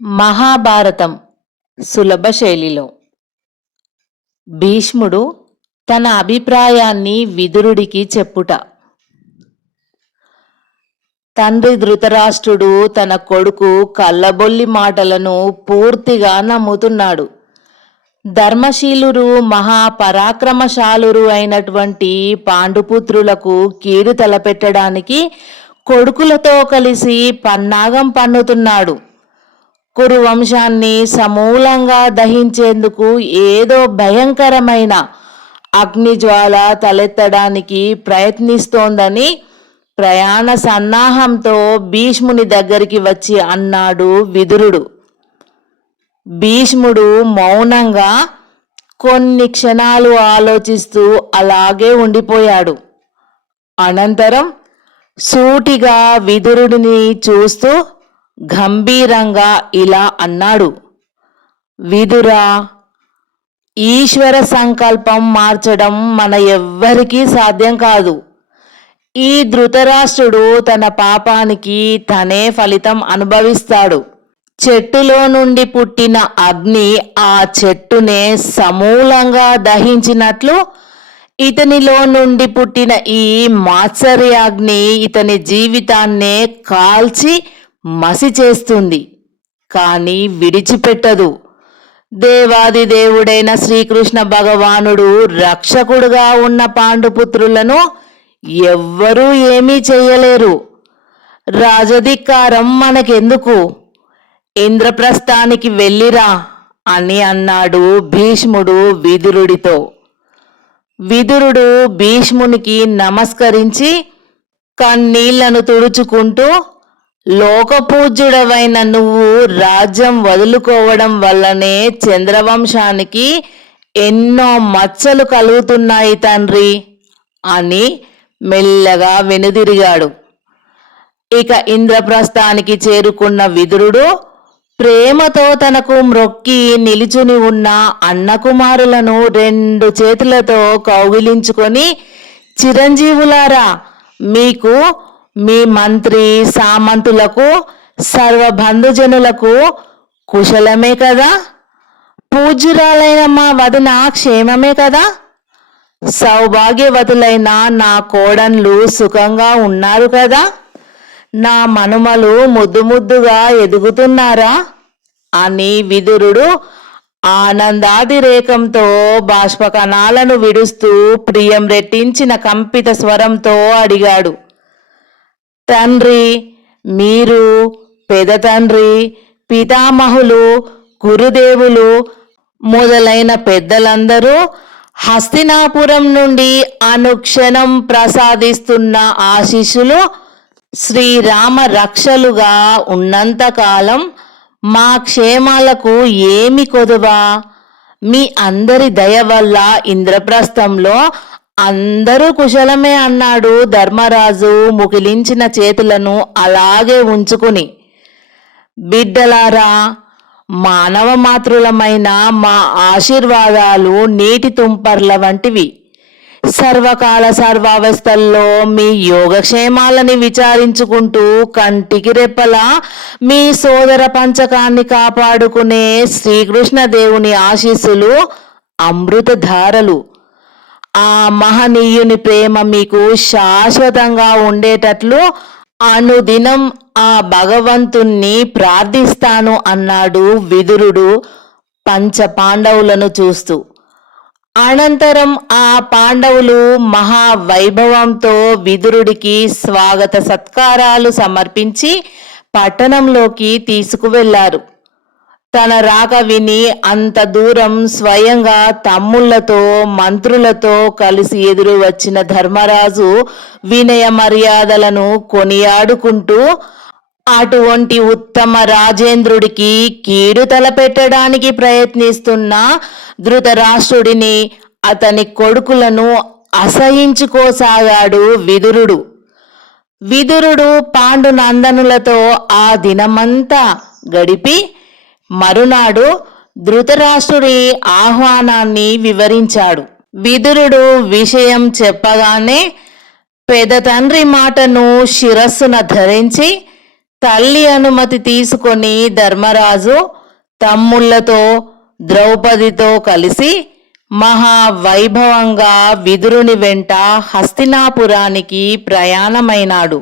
మహాభారతం సులభ శైలిలో భీష్ముడు తన అభిప్రాయాన్ని విదురుడికి చెప్పుట. తండ్రి ధృతరాష్ట్రుడు తన కొడుకు కళ్ళబొల్లి మాటలను పూర్తిగా నమ్ముతున్నాడు. ధర్మశీలురు మహాపరాక్రమశాలురు అయినటువంటి పాండుపుత్రులకు కీడు తలపెట్టడానికి కొడుకులతో కలిసి పన్నాగం పన్నుతున్నాడు. కురువంశాన్ని సమూలంగా దహించేందుకు ఏదో భయంకరమైన అగ్నిజ్వాల తలెత్తడానికి ప్రయత్నిస్తోందని ప్రయాణ సన్నాహంతో భీష్ముని దగ్గరికి వచ్చి అన్నాడు విదురుడు. భీష్ముడు మౌనంగా కొన్ని క్షణాలు ఆలోచిస్తూ అలాగే ఉండిపోయాడు. అనంతరం సూటిగా విదురుడిని చూస్తూ గంభీరంగా ఇలా అన్నాడు. విదురా, ఈశ్వర సంకల్పం మార్చడం మన ఎవ్వరికీ సాధ్యం కాదు. ఈ ధృతరాష్ట్రుడు తన పాపానికి తనే ఫలితం అనుభవిస్తాడు. చెట్టులో నుండి పుట్టిన అగ్ని ఆ చెట్టునే సమూలంగా దహించినట్లు ఇతనిలో నుండి పుట్టిన ఈ మాత్సర్యాగ్ని ఇతని జీవితాన్నే కాల్చి మసి చేస్తుంది, కానీ విడిచిపెట్టదు. దేవాది దేవుడైన శ్రీకృష్ణ భగవానుడు రక్షకుడుగా ఉన్న పాండుపుత్రులను ఎవ్వరూ ఏమీ చెయ్యలేరు. రాజధికారం మనకెందుకు, ఇంద్రప్రస్థానికి వెళ్ళిరా అని అన్నాడు భీష్ముడు విదురుడితో. విదురుడు భీష్మునికి నమస్కరించి కన్నీళ్లను తుడుచుకుంటూ, లోకపూజ్యుడవైన నువ్వు రాజ్యం వదులుకోవడం వల్లనే చంద్రవంశానికి ఎన్నో మచ్చలు కలుగుతున్నాయి తండ్రి అని మెల్లగా వెనుదిరిగాడు. ఇక ఇంద్రప్రస్థానికి చేరుకున్న విదురుడు ప్రేమతో తనకు మ్రొక్కి నిలుచుని ఉన్న అన్నకుమారులను 2 చేతులతో కౌగిలించుకొని, చిరంజీవులారా, మీకు, మీ మంత్రి సామంతులకు, సర్వబంధుజనులకు కుశలమే కదా? పూజ్యురాలైన మా వదిన క్షేమమే కదా? సౌభాగ్యవతులైన నా కోడన్లు సుఖంగా ఉన్నారు కదా? నా మనుమలు ముద్దు ముద్దుగా ఎదుగుతున్నారా అని విదురుడు ఆనందాతిరేకంతో బాష్పకణాలను విడుస్తూ ప్రియం రెట్టించిన కంపిత స్వరంతో అడిగాడు. తండ్రి, మీరు, పెదతండ్రి, పితామహులు, గురుదేవులు మొదలైన పెద్దలందరూ హస్తినాపురం నుండి అనుక్షణం ప్రసాదిస్తున్న ఆశీస్సులు శ్రీరామ రక్షలుగా ఉన్నంతకాలం మా క్షేమాలకు ఏమి కొదువా? మీ అందరి దయ వల్ల ఇంద్రప్రస్థంలో అందరూ కుశలమే అన్నాడు ధర్మరాజు ముగిలించిన చేతులను అలాగే ఉంచుకుని. బిడ్డలారా, మానవ మాతృలమైన మా ఆశీర్వాదాలు నీటి తుంపర్ల వంటివి. సర్వకాల సర్వావస్థల్లో మీ యోగక్షేమాలని విచారించుకుంటూ కంటికి రెప్పలా మీ సోదర పంచకాన్ని కాపాడుకునే శ్రీకృష్ణదేవుని ఆశీస్సులు అమృతధారలు. ఆ మహనీయుని ప్రేమ మీకు శాశ్వతంగా ఉండేటట్లు అనుదినం ఆ భగవంతుణ్ణి ప్రార్థిస్తాను అన్నాడు విదురుడు పంచపాండవులను చూస్తూ. అనంతరం ఆ పాండవులు మహావైభవంతో విదురుడికి స్వాగత సత్కారాలు సమర్పించి పట్టణంలోకి తీసుకువెళ్లారు. తన రాక విని అంత దూరం స్వయంగా తమ్ముళ్లతో మంత్రులతో కలిసి ఎదురు వచ్చిన ధర్మరాజు వినయ మర్యాదలను కొనియాడుకుంటూ అటువంటి ఉత్తమ రాజేంద్రుడికి కీడు తలపెట్టడానికి ప్రయత్నిస్తున్న ధృతరాష్ట్రుడిని, అతని కొడుకులను అసహించుకోసాగాడు విదురుడు. విదురుడు పాండునందనులతో ఆ దినమంతా గడిపి మరునాడు ధృతరాష్ట్రుడి ఆహ్వానాన్ని వివరించాడు. విదురుడు విషయం చెప్పగానే పెదతండ్రి మాటను శిరస్సున ధరించి తల్లి అనుమతి తీసుకొని ధర్మరాజు తమ్ముళ్లతో ద్రౌపదితో కలిసి మహావైభవంగా విదురుని వెంట హస్తినాపురానికి ప్రయాణమైనాడు.